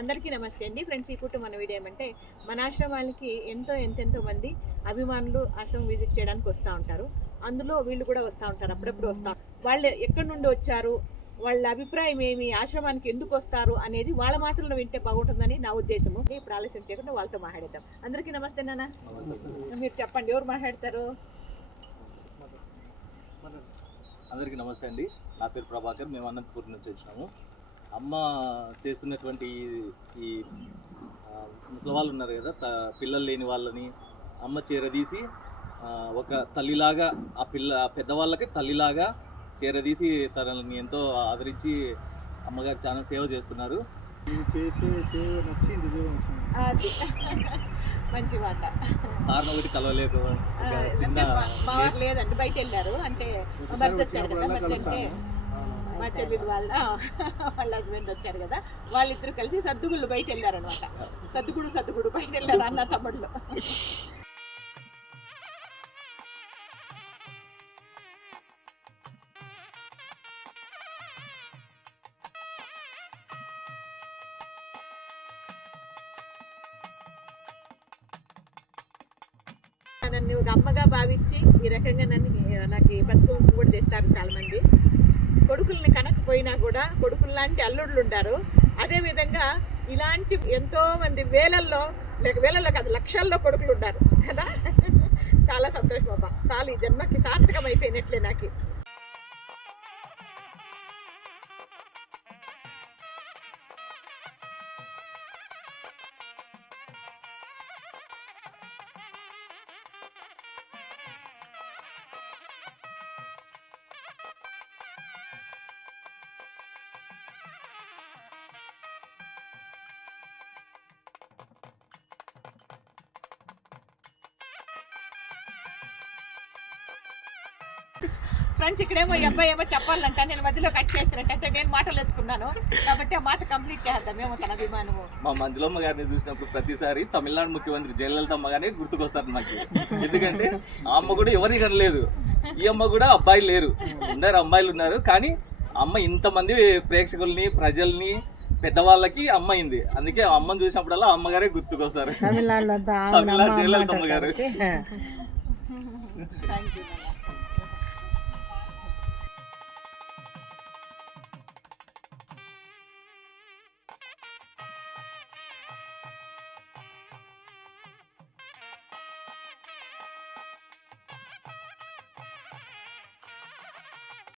అందరికీ నమస్తే అండి ఫ్రెండ్స్. ఈ పూట మన వీడియో ఏమంటే మన ఆశ్రమానికి ఎంతెంతో మంది అభిమానులు ఆశ్రమం విజిట్ చేయడానికి వస్తూ ఉంటారు. అందులో వీళ్ళు కూడా వస్తూ ఉంటారు, అప్పుడప్పుడు వస్తారు. వాళ్ళు ఎక్కడి నుండి వచ్చారు, వాళ్ళ అభిప్రాయం ఏమి, ఆశ్రమానికి ఎందుకు వస్తారు అనేది వాళ్ళ మాటల్లో వింటే బాగుంటుందని నా ఉద్దేశము. ఇప్పుడు ఆలస్యం చేయకుండా వాళ్ళతో మాట్లాడేద్దాం. అందరికీ నమస్తే నాన్న. మీరు చెప్పండి, ఎవరు మాట్లాడతారు? అందరికీ నమస్తే అండి. నా పేరు ప్రభాకర్. మేము అనంతపూర్ నుంచి వచ్చినాము. అమ్మ చేస్తున్నటువంటి ఈ ముసలి వాళ్ళు ఉన్నారు కదా, పిల్లలు లేని వాళ్ళని అమ్మ చేరదీసి ఒక తల్లిలాగా ఆ పెద్దవాళ్ళకి తల్లిలాగా చేరదీసి తనని ఎంతో ఆదరించి అమ్మగారు చాలా సేవ చేస్తున్నారు. మంచి మాట. సార్ని ఒకటి కలవలేదు, చిన్న లేదండి, బయట వెళ్ళారు. అంటే మా చెల్లి వాళ్ళ హస్బెండ్ వచ్చారు కదా, వాళ్ళిద్దరు కలిసి సద్దుగుళ్ళు బయట వెళ్ళారు అనమాట. సద్దుగుడు బయట వెళ్ళారు అన్న తమ్ముళ్ళు. నన్ను ఒక అమ్మగా భావించి ఈ రకంగా నాకు పసుపు కూడా తెస్తారు చాలా మంది. కొడుకుల్ని కనకపోయినా కూడా కొడుకులు లాంటి అల్లుళ్ళు ఉంటారు. అదేవిధంగా ఇలాంటి ఎంతో మంది వేలల్లో కాదు లక్షల్లో కొడుకులు ఉంటారు కదా. చాలా సంతోషం అబ్బా, చాలా ఈ జన్మకి సార్థకం అయిపోయినట్లే నాకు. ఫ్రెండ్స్, ఇక్కడేమో ఈ అబ్బాయి ఏమో చెప్పాలంట, నేను మధ్యలో కట్ చేస్తున్నట్టు నేను మాటలు ఎత్తుకున్నాను కాబట్టి ఆ మాట కంప్లీట్ చేద్దాం. మేము తన అభిమానము. మా మంజులమ్మ గారిని చూసినప్పుడు ప్రతిసారి తమిళనాడు ముఖ్యమంత్రి జయలలిత అమ్మ గానే గుర్తుకొస్తారు నాకు. ఎందుకంటే ఆ అమ్మ కూడా ఎవరిని కనలేదు, ఈ అమ్మ కూడా అబ్బాయిలు లేరు, అందరు అమ్మాయిలు ఉన్నారు. కానీ అమ్మ ఇంతమంది ప్రేక్షకుల్ని ప్రజల్ని పెద్దవాళ్ళకి అమ్మ అయింది. అందుకే అమ్మని చూసినప్పుడల్లా అమ్మగారే గుర్తుకొస్తారు. తమిళనాడు జయలలిత అమ్మ గారు. Thank you.